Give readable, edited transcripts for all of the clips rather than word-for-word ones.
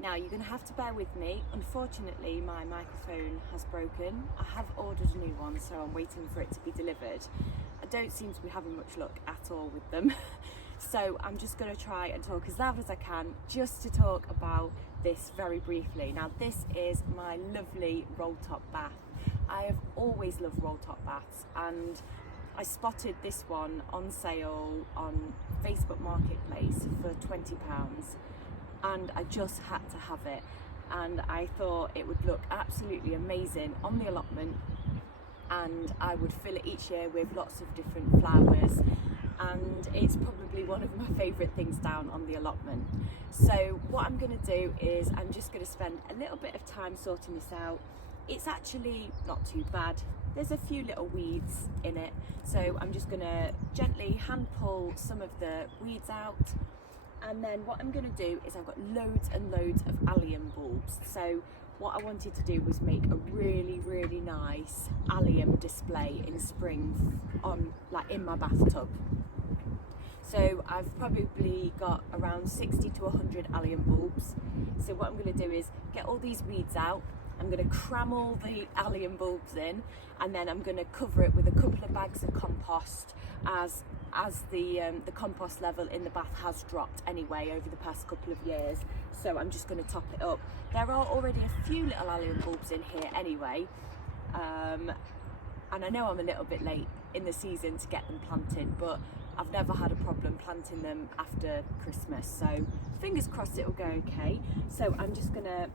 Now you're going to have to bear with me. Unfortunately, my microphone has broken. I have ordered a new one, so I'm waiting for it to be delivered. I don't seem to be having much luck at all with them. So I'm just going to try and talk as loud as I can, just to talk about this very briefly. Now this is my lovely roll top bath. I have always loved roll top baths, and I spotted this one on sale on Facebook Marketplace for £20, and I just had to have it, and I thought it would look absolutely amazing on the allotment, and I would fill it each year with lots of different flowers, and it's probably one of my favourite things down on the allotment. So what I'm going to do is I'm just going to spend a little bit of time sorting this out. It's actually not too bad. There's a few little weeds in it, so I'm just going to gently hand pull some of the weeds out. And then what I'm going to do is I've got loads and loads of allium bulbs. So what I wanted to do was make a really, really nice allium display in spring on, like, in my bathtub. So I've probably got around 60 to 100 allium bulbs. So what I'm going to do is get all these weeds out. I'm going to cram all the allium bulbs in, and then I'm going to cover it with a couple of bags of compost, as the compost level in the bath has dropped anyway over the past couple of years. So I'm just going to top it up. There are already a few little allium bulbs in here anyway, and I know I'm a little bit late in the season to get them planted, but I've never had a problem planting them after Christmas, so fingers crossed it'll go okay. So I'm just gonna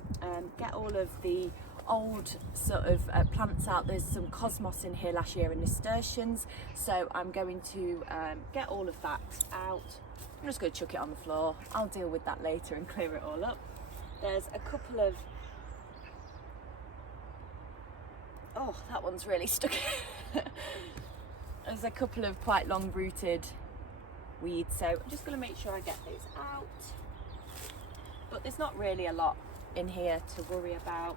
get all of the old sort of plants out. There's some cosmos in here last year and nasturtiums, so I'm going to get all of that out. I'm just going to chuck it on the floor. I'll deal with that later and clear it all up. There's a couple of, oh, that one's really stuck. There's a couple of quite long rooted weeds, so I'm just going to make sure I get those out. But there's not really a lot in here to worry about.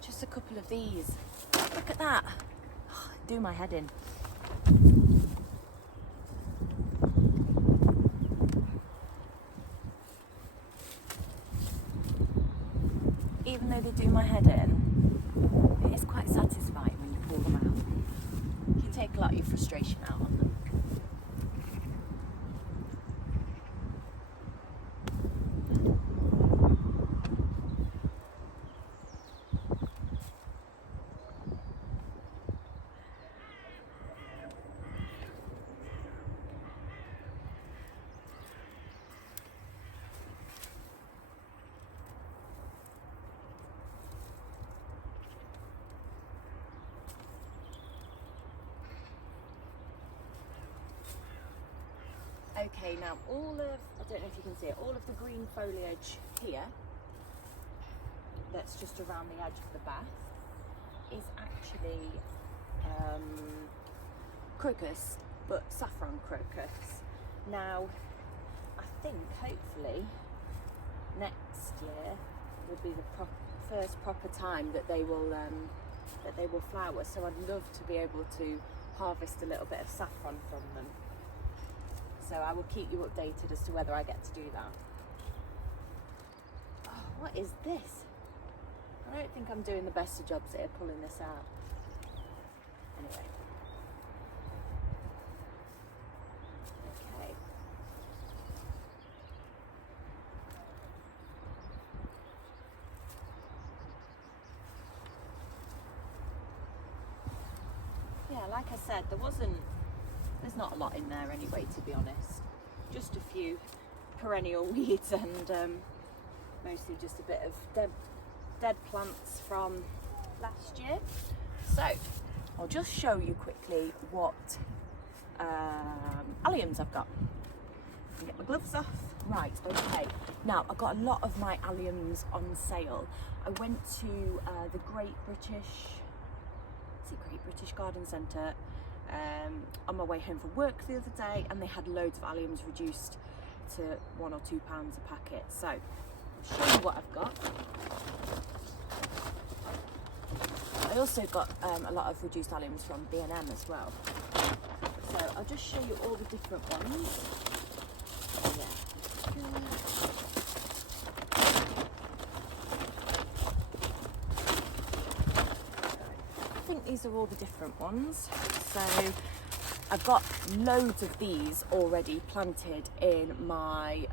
Just a couple of these. Look at that. Do my head in. Even though they do my head in, it is quite satisfying when you pull them out. You can take a lot of your frustration out on them. Okay, now all of, I don't know if you can see it, all of the green foliage here, that's just around the edge of the bath, is actually crocus, but saffron crocus. Now, I think hopefully next year will be the first proper time that they will flower. So I'd love to be able to harvest a little bit of saffron from them. So I will keep you updated as to whether I get to do that. Oh, what is this? I don't think I'm doing the best of jobs here pulling this out. Anyway. Okay. Yeah, like I said, there's not a lot in there anyway, to be honest. Just a few perennial weeds and mostly just a bit of dead plants from last year. So I'll just show you quickly what alliums I've got. Get my gloves off. Right, okay. Now I've got a lot of my alliums on sale. I went to the Great British Garden Centre on my way home from work the other day, and they had loads of alliums reduced to £1 or £2 a packet. So I'll show you what I've got. also got a lot of reduced alliums from B&M as well. So I'll just show you all the different ones. Yeah. I think these are all the different ones. So I've got loads of these already planted in my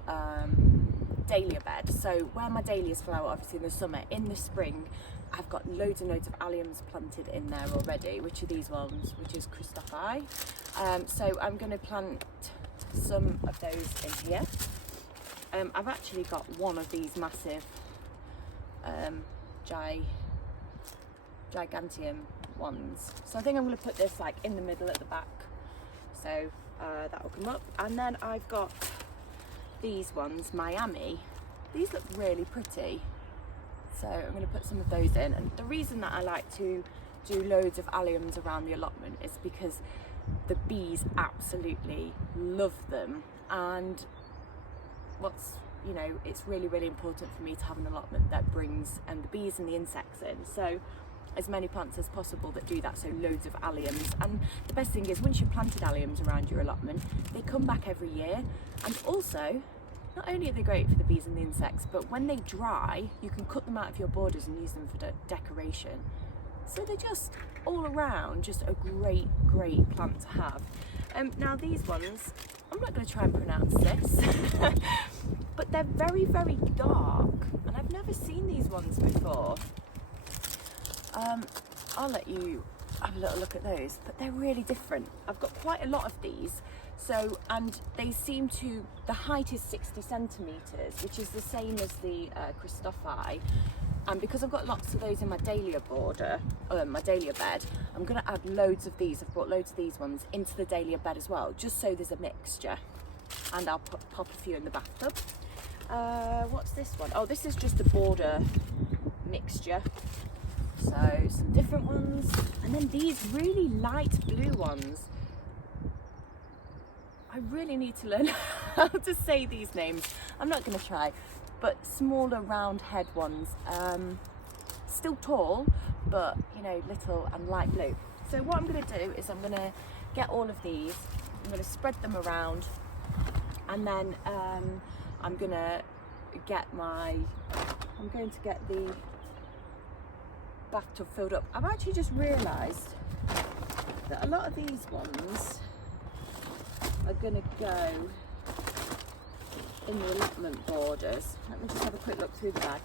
dahlia bed. So where my dahlias flower obviously in the summer, in the spring I've got loads and loads of alliums planted in there already, which are these ones, which is Christophi. So I'm going to plant some of those in here. I've actually got one of these massive gigantium ones, so I think I'm going to put this like in the middle at the back, so that will come up. And then I've got these ones, Miami. These look really pretty, so I'm going to put some of those in. And the reason that I like to do loads of alliums around the allotment is because the bees absolutely love them, and it's really, really important for me to have an allotment that brings the bees and the insects in. So as many plants as possible that do that, so loads of alliums. And the best thing is, once you've planted alliums around your allotment, they come back every year. And also, not only are they great for the bees and the insects, but when they dry, you can cut them out of your borders and use them for decoration. So they're just all around just a great, great plant to have. Now these ones, I'm not going to try and pronounce this, but they're very, very dark, and I've never seen these ones before. I'll let you have a little look at those, but they're really different. I've got quite a lot of these, so, and they seem to, the height is 60 centimetres, which is the same as the Christophi. And because I've got lots of those in my dahlia border, my dahlia bed, I'm going to add loads of these. I've brought loads of these ones into the dahlia bed as well, just so there's a mixture. And I'll pop a few in the bathtub. What's this one? Oh, this is just a border mixture. So some different ones. And then these really light blue ones. I really need to learn how to say these names. I'm not going to try. But smaller round head ones, still tall, but little and light blue. So what I'm going to do is I'm going to get all of these, I'm going to spread them around, and then I'm going to get the bathtub filled up. I've actually just realised that a lot of these ones are going to go in the allotment borders. Let me just have a quick look through the bag.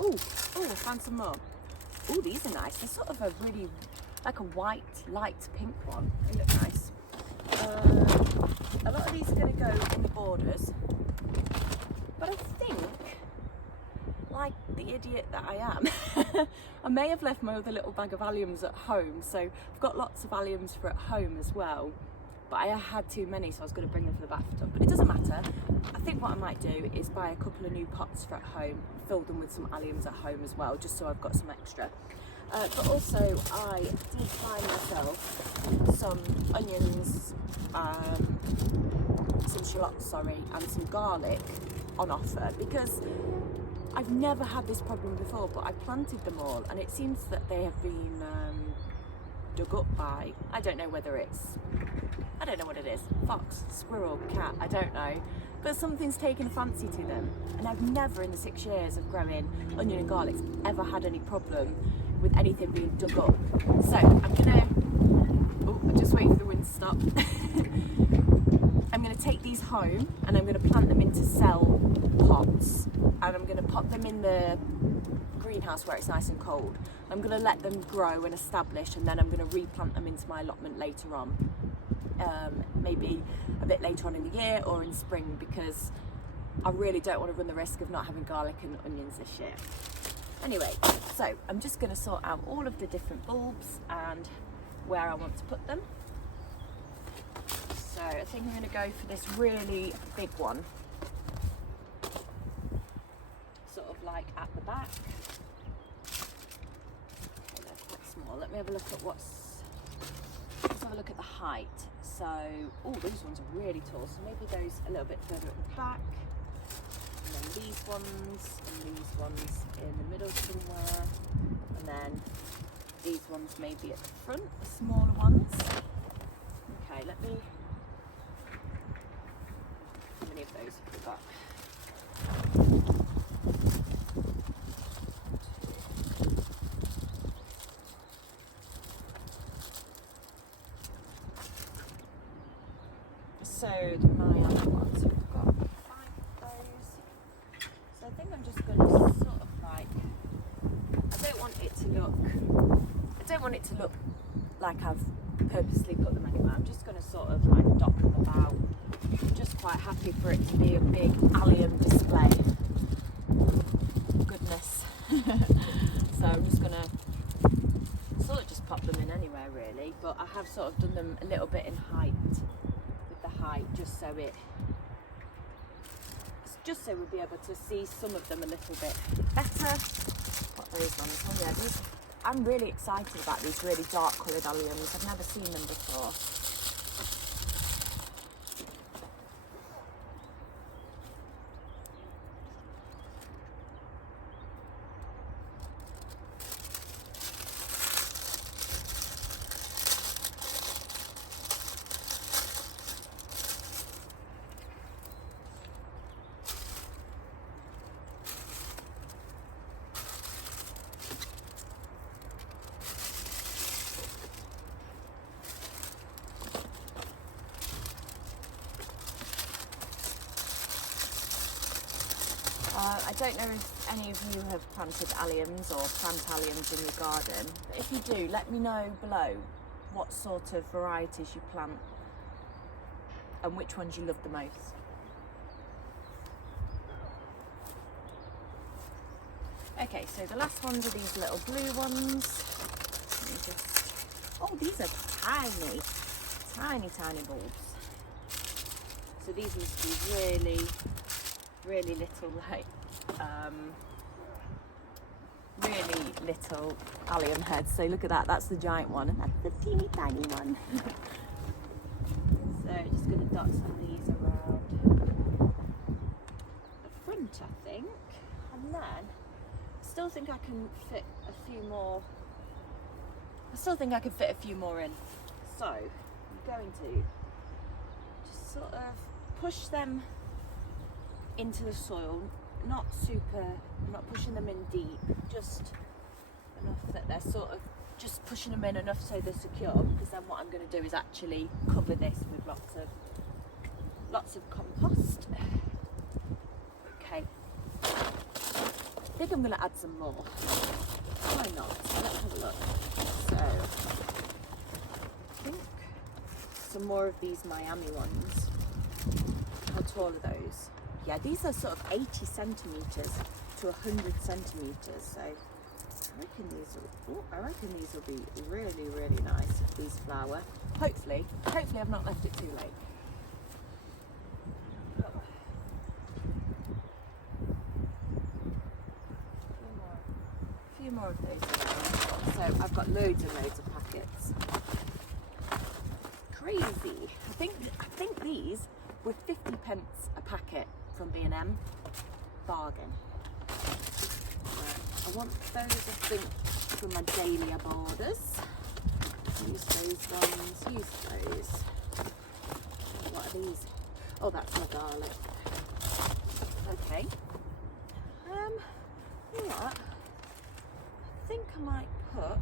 Oh, I found some more. Oh, these are nice. They're sort of a really, like a white, light pink one. They look nice. A lot of these are going to go in the borders. But I think, like the idiot that I am, I may have left my other little bag of alliums at home. So I've got lots of alliums for at home as well. But I had too many, so I was going to bring them for the bathtub. But it doesn't matter. I think what I might do is buy a couple of new pots for at home, fill them with some alliums at home as well, just so I've got some extra. But also, I did buy myself some onions, some shallots, and some garlic on offer, because I've never had this problem before, but I planted them all, and it seems that they have been dug up by, I don't know what it is, fox, squirrel, cat, I don't know, but something's taken a fancy to them, and I've never in the 6 years of growing onion and garlic ever had any problem with anything being dug up. So I'm gonna, I'm just waiting for the wind to stop. I'm gonna take these home and I'm gonna plant them into cell pots, and I'm gonna pop them in the greenhouse where it's nice and cold. I'm going to let them grow and establish, and then I'm going to replant them into my allotment later on, maybe a bit later on in the year or in spring, because I really don't want to run the risk of not having garlic and onions this year. Anyway, so I'm just going to sort out all of the different bulbs and where I want to put them. So I think I'm going to go for this really big one, sort of like at the back. Let me have a look at let's have a look at the height. So, oh, these ones are really tall, so maybe those a little bit further at the back. And then these ones and these ones in the middle somewhere, and then these ones maybe at the front, the smaller ones. Okay, let me, how many of those have we got? So my other ones, we've got 5 of those. So I think I'm just going to sort of like, I don't want it to look like I've purposely put them anywhere. I'm just going to sort of like dot them about. I'm just quite happy for it to be a big allium display. Goodness. So I'm just going to sort of just pop them in anywhere really, but I have sort of done them a little bit in height. Just so we'll be able to see some of them a little bit better. Put those ones on there. I'm really excited about these really dark coloured alliums. I've never seen them before. I don't know if any of you have planted alliums or plant alliums in your garden, but if you do, let me know below what sort of varieties you plant and which ones you love the most. Okay, so the last ones are these little blue ones. Let me just, oh, these are tiny, tiny, tiny bulbs. So these must be really little, like really little allium heads. So look at that, that's the giant one and that's the teeny tiny one. So just going to dot some of these around the front, I think, and then I still think I can fit a few more. In. So I'm going to just sort of push them into the soil, I'm not pushing them in deep, just enough that they're sort of just pushing them in enough so they're secure, because then what I'm going to do is actually cover this with lots of compost. Okay, I think I'm going to add some more. Why not? So let's have a look. So I think some more of these Miami ones. How tall are those? Yeah, these are sort of 80 centimetres to 100 centimetres, so I reckon these will be really nice if these flower. Hopefully I've not left it too late. A few more of those. So I've got loads and loads of packets. Crazy. I think these were 50p a packet from B&M. Bargain. I want those, I think, for my dahlia borders. Use those ones, use those. What are these? Oh, that's my garlic. Okay. You know what? I think I might put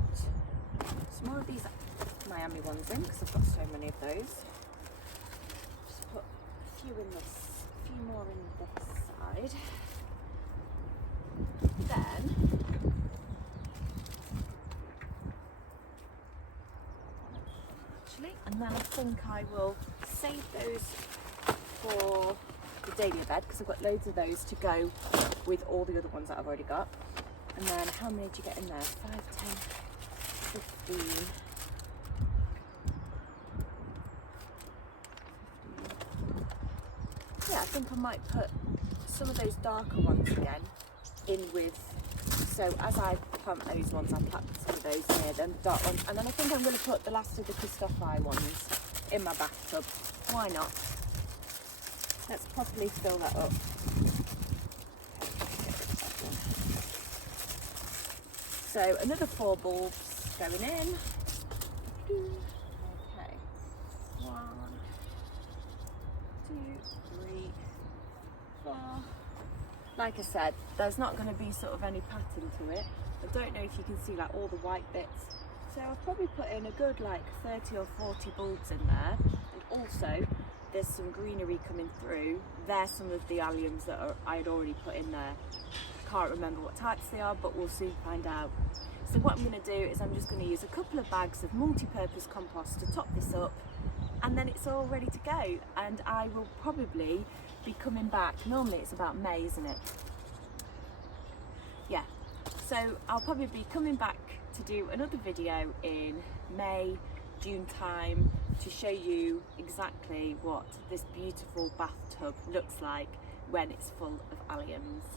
some more of these Miami ones in, because I've got so many of those. Just put a few in this, a few more in this side. Then I think I will save those for the dahlia bed, because I've got loads of those to go with all the other ones that I've already got. And then how many did you get in there? 5, 10, 15. Yeah, I think I might put some of those darker ones again in with, so as I plant those ones, I plant some of those near them, dark ones, and then I think I'm going to put the last of the Christophi ones in my bathtub. Why not? Let's properly fill that up. So another 4 bulbs going in. Okay, 1, 2, 3, 4. Like I said, there's not going to be sort of any pattern to it. I don't know if you can see like all the white bits. So I'll probably put in a good like 30 or 40 bulbs in there. And also there's some greenery coming through. There's some of the alliums that I had already put in there. Can't remember what types they are, but we'll soon find out. So what I'm going to do is I'm just going to use a couple of bags of multi-purpose compost to top this up, and then it's all ready to go. And I will probably be coming back. Normally it's about May, isn't it? Yeah. So I'll probably be coming back to do another video in May, June time to show you exactly what this beautiful bathtub looks like when it's full of alliums.